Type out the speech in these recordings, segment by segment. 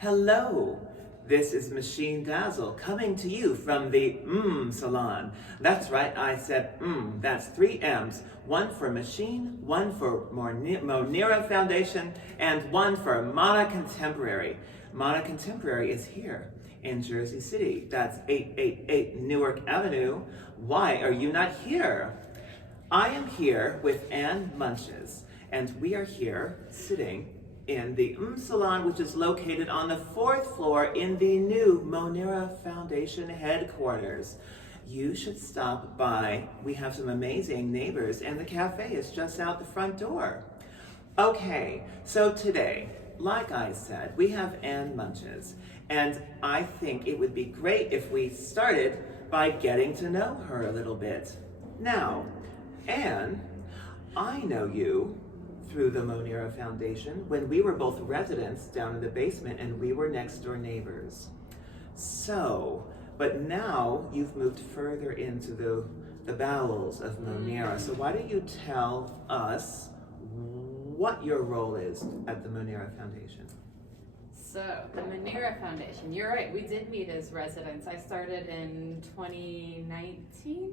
Hello, this is Machine Dazzle coming to you from the Salon. That's right, I said that's 3 M's. One for Machine, one for Monira Foundation, and one for Mana Contemporary. Mana Contemporary is here in Jersey City. That's 888 Newark Avenue. Why are you not here? I am here with Ann Muntges, and we are here sitting in the Salon, which is located on the 4th floor in the new Monira Foundation headquarters. You should stop by. We have some amazing neighbors, and the cafe is just out the front door. Okay, so today, like I said, we have Ann Muntges, and I think it would be great if we started by getting to know her a little bit. Now, Ann, I know you through the Monira Foundation when we were both residents down in the basement and we were next door neighbors. So, but now you've moved further into the bowels of Monira. So why don't you tell us what your role is at the Monira Foundation? So, the Monira Foundation, you're right, we did meet as residents. I started in 2019?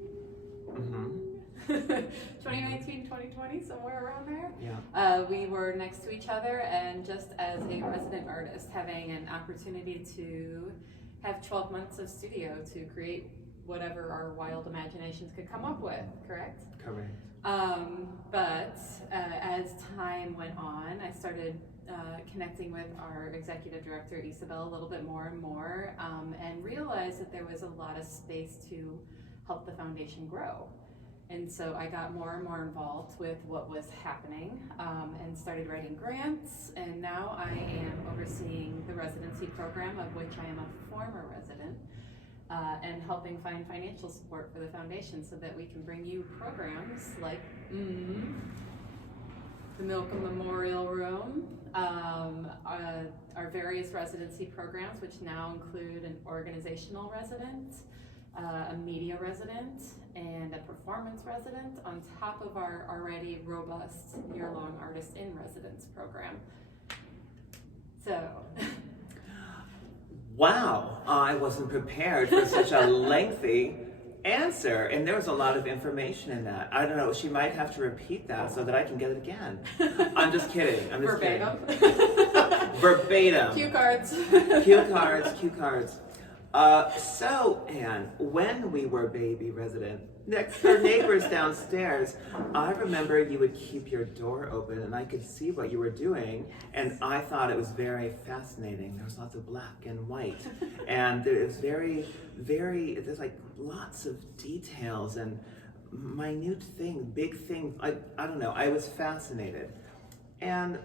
2019, 2020, somewhere around there. Yeah. We were next to each other, and just as a resident artist, having an opportunity to have 12 months of studio to create whatever our wild imaginations could come up with, correct? Correct. But as time went on, I started connecting with our executive director, Isabel, a little bit more and more, and realized that there was a lot of space to help the foundation grow. And so I got more and more involved with what was happening and started writing grants. And now I am overseeing the residency program, of which I am a former resident, and helping find financial support for the foundation so that we can bring you programs like the Milcom Memorial Room, our various residency programs, which now include an organizational resident, a media resident, and a performance resident, on top of our already robust year-long Artist in Residence program. So. Wow, I wasn't prepared for such a lengthy answer, and there was a lot of information in that. I don't know, she might have to repeat that so that I can get it again. I'm just kidding. I'm just Verbatim. kidding. Verbatim. Cue cards. Cue cards. So, Ann, when we were baby resident, next door neighbors downstairs, I remember you would keep your door open and I could see what you were doing, and I thought it was very fascinating. There was lots of black and white, and it was there's like lots of details and minute things, big things. I don't know, I was fascinated. And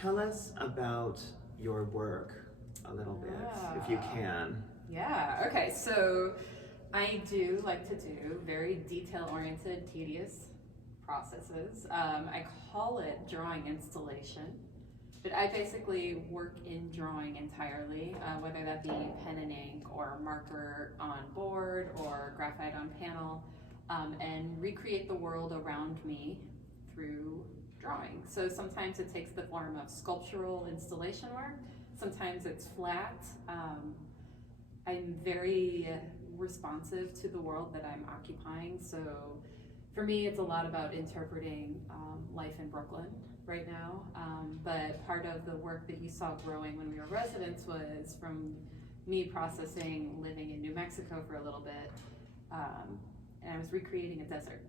tell us about your work a little bit, if you can. Yeah, okay, so I do like to do very detail-oriented, tedious processes. I call it drawing installation, but I basically work in drawing entirely, whether that be pen and ink or marker on board or graphite on panel, and recreate the world around me through drawing. So sometimes it takes the form of sculptural installation work, sometimes it's flat. I'm very responsive to the world that I'm occupying, so for me it's a lot about interpreting life in Brooklyn right now, but part of the work that you saw growing when we were residents was from me processing living in New Mexico for a little bit, and I was recreating a desert,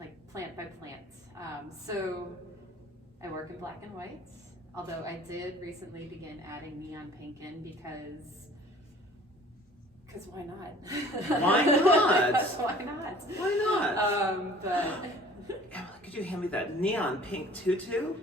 like plant by plant. So I work in black and white, although I did recently begin adding neon pink in because why not? Why not? Why not? Why not? But Emily, could you hand me that neon pink tutu?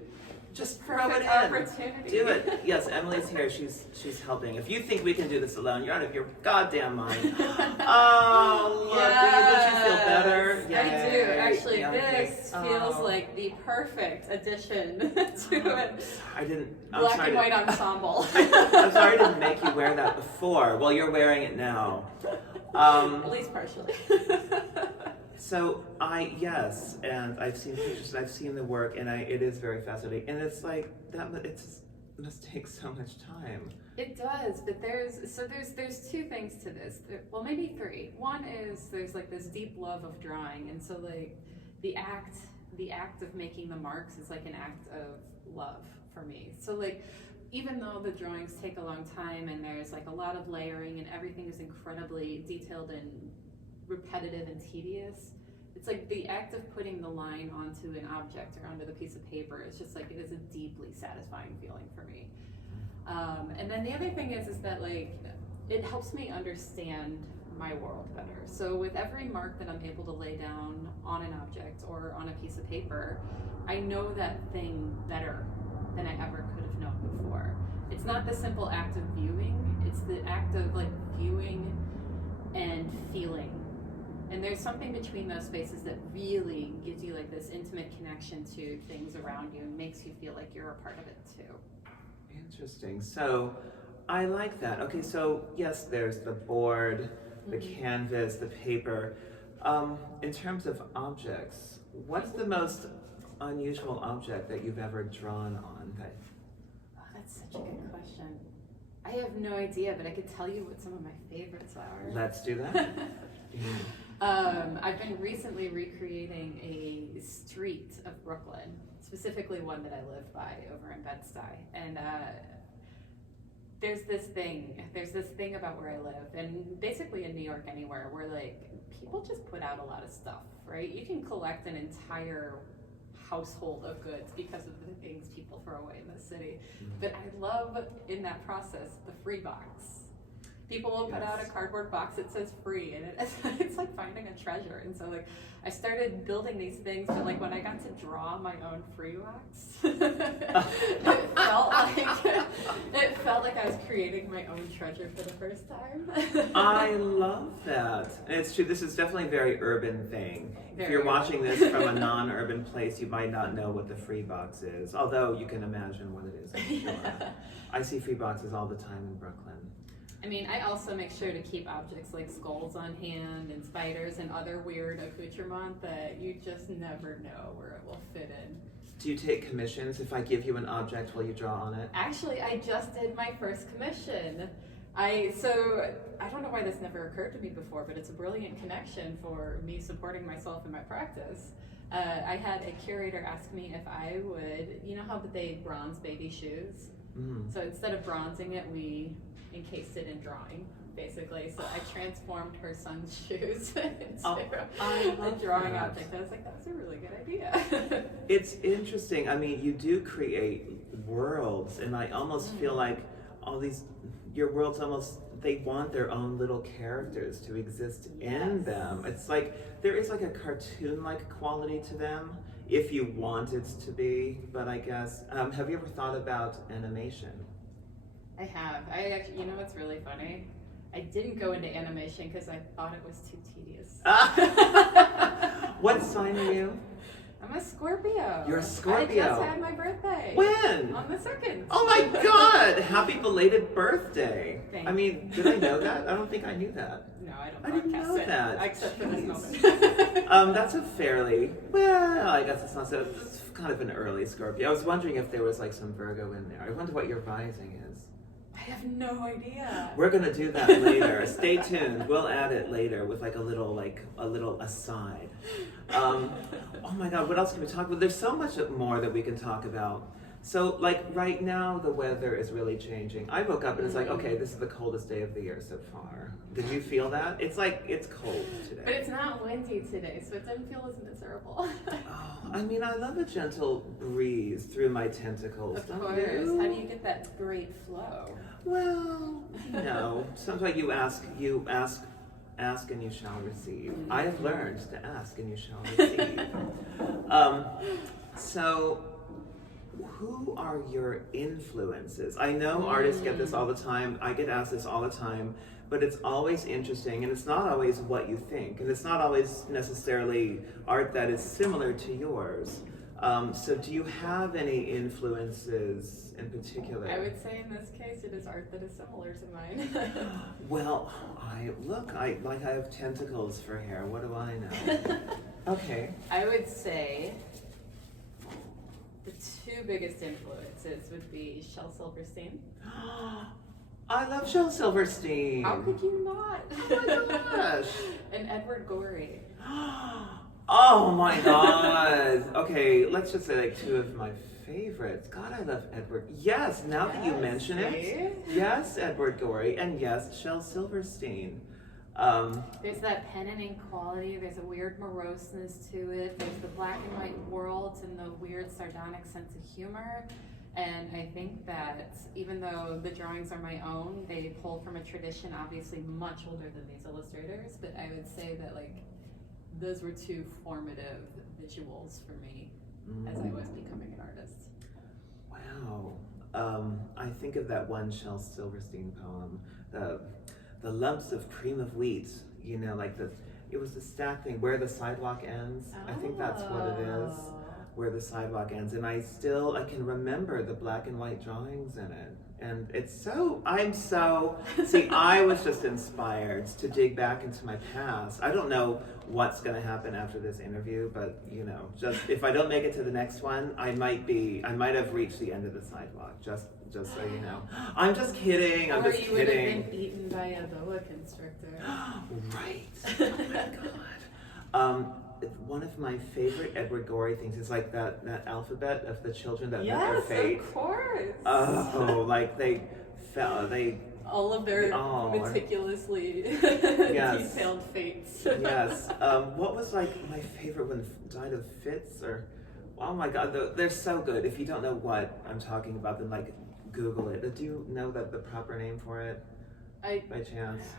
Just throw it perfect in. opportunity. Do it. Yes, Emily's here. She's helping. If you think we can do this alone, you're out of your goddamn mind. Oh, look. Yes. Don't you feel better? I do. Yay. Actually, Neon this pink. feels Oh. like the perfect addition to it. I'm black and white ensemble. I'm sorry to make you wear that before. Well, you're wearing it now. At least partially. So and I've seen pictures, I've seen the work, and it is very fascinating. And it's like that. It's must take so much time. It does, but there's two things to this. Well, maybe three. One is there's like this deep love of drawing, and so like the act of making the marks is like an act of love for me. So like even though the drawings take a long time and there's like a lot of layering and everything is incredibly detailed and repetitive and tedious, it's like the act of putting the line onto an object or onto the piece of paper is just like, it is a deeply satisfying feeling for me. And then the other thing is that like, it helps me understand my world better. So with every mark that I'm able to lay down on an object or on a piece of paper, I know that thing better than I ever could have known before. It's not the simple act of viewing, it's the act of like viewing and feeling. And there's something between those spaces that really gives you like this intimate connection to things around you and makes you feel like you're a part of it too. Interesting. So I like that. Okay, so yes, there's the board, the canvas, the paper. In terms of objects, what's the most unusual object that you've ever drawn on? Oh, that's such a good question. I have no idea, but I could tell you what some of my favorites are. Let's do that. I've been recently recreating a street of Brooklyn, specifically one that I live by over in Bed-Stuy. And there's this thing about where I live, and basically in New York anywhere, where like people just put out a lot of stuff, right? You can collect an entire household of goods because of the things people throw away in this city. But I love in that process the free box. People will put out a cardboard box that says free, and it's like finding a treasure. And so like I started building these things, but like when I got to draw my own free box, it felt like I was creating my own treasure for the first time. I love that. And it's true, this is definitely a very urban thing. If you're watching this from a non-urban place, you might not know what the free box is, although you can imagine what it is, I'm sure. I see free boxes all the time in Brooklyn. I mean, I also make sure to keep objects like skulls on hand and spiders and other weird accoutrement that you just never know where it will fit in. Do you take commissions if I give you an object, will you draw on it? Actually, I just did my first commission. So I don't know why this never occurred to me before, but it's a brilliant connection for me supporting myself in my practice. I had a curator ask me if I would, you know how they bronze baby shoes? So instead of bronzing it, we encased it in drawing, basically. So I transformed her son's shoes into a drawing object. I was like, that's a really good idea. It's interesting. I mean, you do create worlds, and I almost feel like all these, your worlds almost, they want their own little characters to exist in them. It's like, there is like a cartoon-like quality to them, if you want it to be, but I guess, have you ever thought about animation? I have. I actually, you know what's really funny? I didn't go into animation because I thought it was too tedious. What sign are you? I'm a Scorpio. You're a Scorpio. I just had my birthday. When? On the 2nd. Oh my God! Happy belated birthday. Thank I mean, did I know that? I don't think I knew that. No, I don't. I didn't know that. Except for this moment. That's a fairly, well, I guess it's not so, it's kind of an early Scorpio. I was wondering if there was like some Virgo in there. I wonder what your rising is. I have no idea. We're gonna do that later. Stay tuned. We'll add it later with like a little aside. Oh my God, what else can we talk about? There's so much more that we can talk about. So like right now the weather is really changing. I woke up and it's like, okay, this is the coldest day of the year so far. Did you feel that? It's like, it's cold today. But it's not windy today, so it doesn't feel as miserable. Oh, I mean, I love a gentle breeze through my tentacles. Of course. How do you get that great flow? Well, you know, sometimes you ask and you shall receive. I have learned to ask and you shall receive. So, who are your influences? I know artists get this all the time. I get asked this all the time, but it's always interesting, and it's not always what you think, and it's not always necessarily art that is similar to yours. So do you have any influences in particular? I would say in this case it is art that is similar to mine. Well, I have tentacles for hair. What do I know? Okay. I would say The two biggest influences would be Shel Silverstein. I love Shel Silverstein. How could you not? Oh my gosh. And Edward Gorey. Oh my god. Okay, let's just say like two of my favorites. God, I love Edward. Yes, now that you mention it. Yes, Edward Gorey, and yes, Shel Silverstein. There's that pen and ink quality, there's a weird moroseness to it, there's the black and white worlds and the weird sardonic sense of humor. And I think that even though the drawings are my own, they pull from a tradition obviously much older than these illustrators, but I would say that like those were two formative visuals for me as I was becoming an artist. Wow. I think of that one Shel Silverstein poem, the lumps of cream of wheat, you know, like it was the stack thing, where the sidewalk ends. I think that's what it is, where the sidewalk ends. And I can remember the black and white drawings in it. And see, I was just inspired to dig back into my past. I don't know what's going to happen after this interview, but you know, just if I don't make it to the next one, I might have reached the end of the sidewalk, just so you know. I'm just kidding, I'm just kidding. Or you would have been eaten by a boa constrictor. Right, oh my god. One of my favorite Edward Gorey things is like that alphabet of the children that met their fate. Yes, of course. Oh, like all of their meticulously detailed fates. Yes. What was like my favorite one? Died of fits or? Oh my god, they're so good. If you don't know what I'm talking about, then like Google it. Do you know the proper name for it? By chance?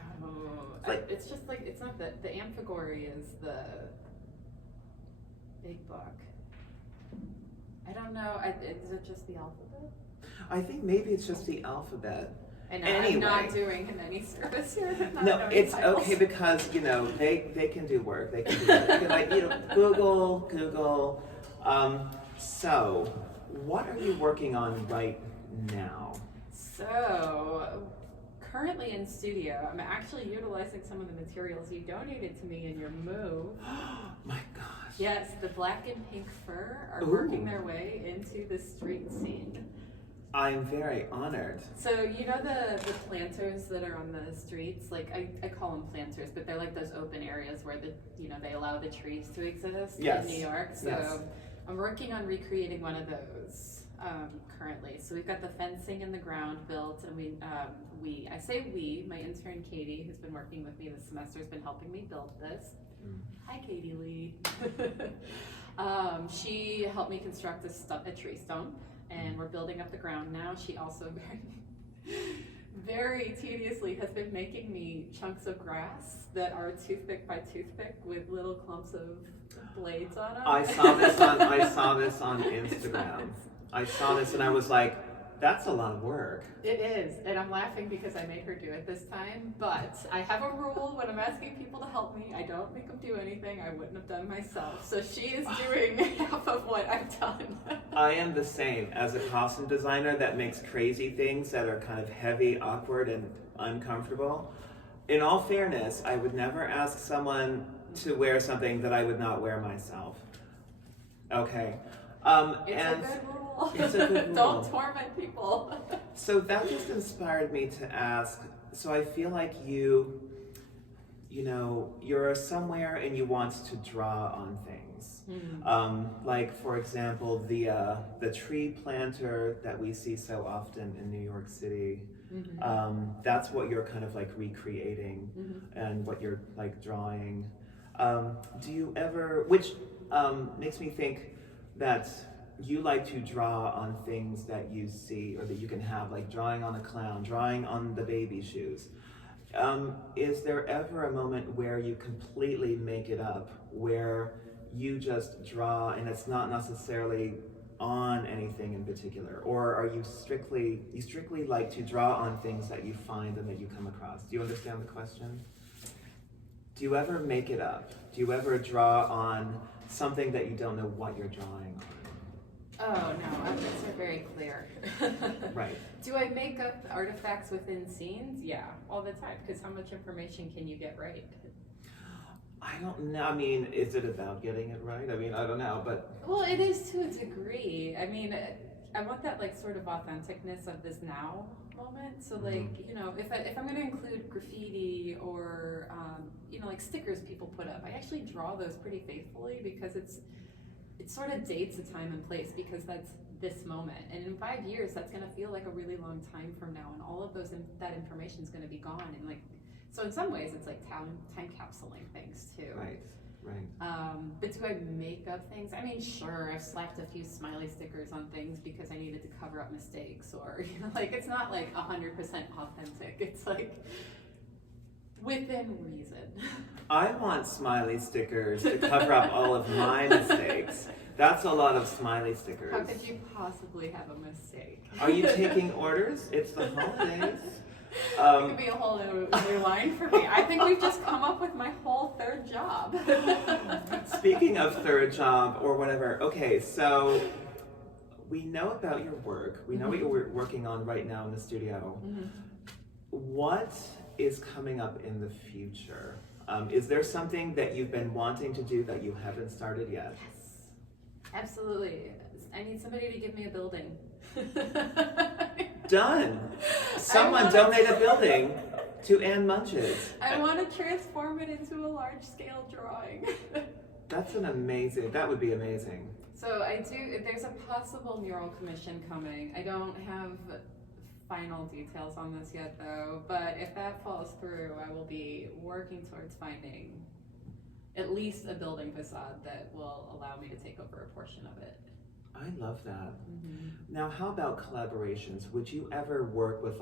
It's just like it's not the amphigory is the big book. I don't know. Is it just the alphabet? I think maybe it's just the alphabet. And anyway, I'm not doing him any service here. No, it's okay because you know they can do work. They can do work. You can like Google. So, what are you working on right now? So, currently in studio, I'm actually utilizing some of the materials you donated to me in your move. My gosh. Yes, the black and pink fur are working their way into the street scene. I'm very honored. So you know the planters that are on the streets, like I call them planters, but they're like those open areas where they allow the trees to exist in New York. So I'm working on recreating one of those currently. So we've got the fencing in the ground built, and my intern Katie, who's been working with me this semester, has been helping me build this. Hi, Katie Lee. She helped me construct a tree stump, and we're building up the ground now. She also very tediously has been making me chunks of grass that are toothpick by toothpick with little clumps of blades on them. I saw this on Instagram. I saw this and I was like, that's a lot of work. It is, and I'm laughing because I made her do it this time, but I have a rule when I'm asking people to help me, I don't make them do anything I wouldn't have done myself. So she is doing half of what I've done. I am the same. As a costume designer that makes crazy things that are kind of heavy, awkward, and uncomfortable, in all fairness, I would never ask someone to wear something that I would not wear myself. Okay. It's a good rule. It's a good rule. Don't torment people. So that just inspired me to ask, so I feel like you're somewhere and you want to draw on things. Mm-hmm. Like for example, the tree planter that we see so often in New York City, mm-hmm. That's what you're kind of like recreating, mm-hmm. and what you're like drawing. Do you ever, which makes me think that you like to draw on things that you see or that you can have, like drawing on a clown, drawing on the baby shoes. Is there ever a moment where you completely make it up, where you just draw and it's not necessarily on anything in particular? Or are you strictly like to draw on things that you find and that you come across? Do you understand the question? Do you ever make it up? Do you ever draw on something that you don't know what you're drawing on? Oh no, objects are very clear. Right. Do I make up artifacts within scenes? Yeah, all the time, because how much information can you get right? I don't know. I mean, is it about getting it right? I mean, I don't know, but Well, it is to a degree. I mean, I want that like sort of authenticness of this now moment. So like, you know, if I'm going to include graffiti or you know, like stickers people put up, I actually draw those pretty faithfully because it sort of dates a time and place because that's this moment. And in 5 years, that's going to feel like a really long time from now, and all of that information is going to be gone. And like, so in some ways, it's like time capsuling things too. right. But do I make up things? I mean, sure, I've slapped a few smiley stickers on things because I needed to cover up mistakes, or you know, like it's not like 100% authentic. It's like within reason. I want smiley stickers to cover up all of my mistakes. That's a lot of smiley stickers. How could you possibly have a mistake? Are you taking orders? It's the holidays. It could be a whole new line for me. I think we've just come up with my whole third job. Speaking of third job or whatever, okay, so we know about your work. We know what you're working on right now in the studio. What is coming up in the future? Is there something that you've been wanting to do that you haven't started yet? Yes, absolutely. I need somebody to give me a building. Done. Someone donate a building to Muntges. I want to transform it into a large-scale drawing. That would be amazing. So there's a possible mural commission coming. I don't have final details on this yet though, but if that falls through, I will be working towards finding at least a building facade that will allow me to take over a portion of it. I love that. Now, how about collaborations? Would you ever work with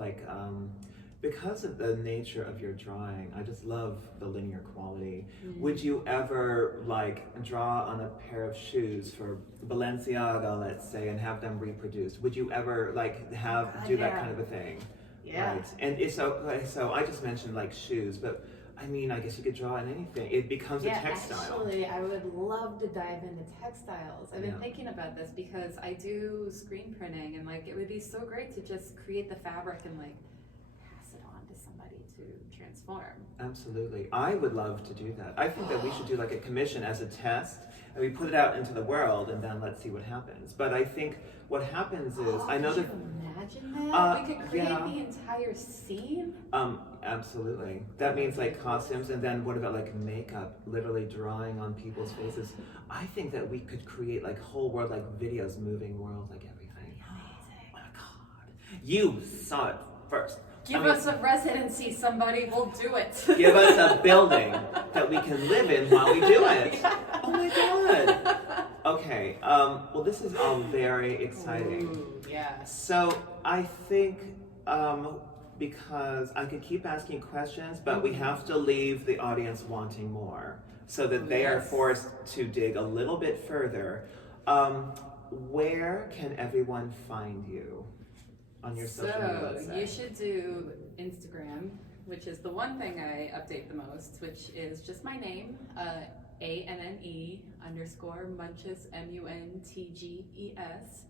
because of the nature of your drawing, I just love the linear quality. Would you ever draw on a pair of shoes for Balenciaga, let's say, and have them reproduced? Would you ever do that kind of a thing? Yeah. Right. And so I just mentioned shoes, but I mean, I guess you could draw on anything. It becomes a textile. Actually, I would love to dive into textiles. I've been thinking about this because I do screen printing, and it would be so great to just create the fabric and pass it on to somebody to transform. Absolutely. I would love to do that. I think that we should do a commission as a test, and we put it out into the world, and then let's see what happens. But I think what happens is, I know that. Imagine that? We could create the entire scene? Absolutely. That means costumes, and then what about makeup, literally drawing on people's faces. I think that we could create whole world, videos, moving world, everything. Amazing. Oh my God. You saw it first. Give us a residency, somebody, we'll do it. Give us a building that we can live in while we do it. Oh my God. Okay, well this is all very exciting. Ooh, yeah. So I think, because I could keep asking questions, but we have to leave the audience wanting more so that they are forced to dig a little bit further. Where can everyone find you on your social media? Let's say? You should do Instagram, which is the one thing I update the most, which is just my name, ANNE _ Muntges, MUNTGES.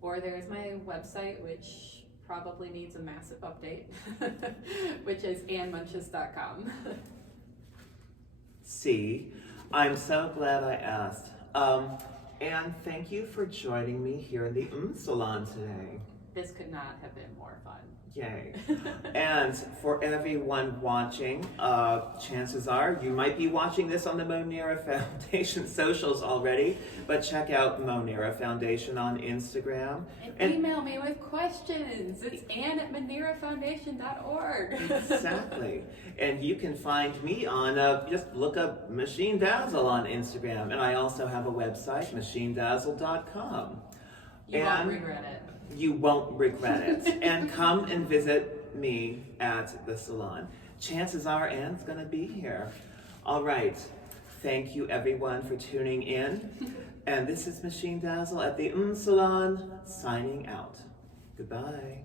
Or there's my website, which probably needs a massive update, which is annmuntges.com. See, I'm so glad I asked. And thank you for joining me here in the Salon today. This could not have been more fun. Yay. And for everyone watching, chances are you might be watching this on the Monira Foundation socials already, but check out Monira Foundation on Instagram. And email me with questions. It's ann@monirafoundation.org. Exactly. And you can find me on, just look up Machine Dazzle on Instagram. And I also have a website, machinedazzle.com. You won't regret it. You won't regret it. And come and visit me at the salon. Chances are Anne's going to be here. All right. Thank you, everyone, for tuning in. And this is Machine Dazzle at the Salon, signing out. Goodbye.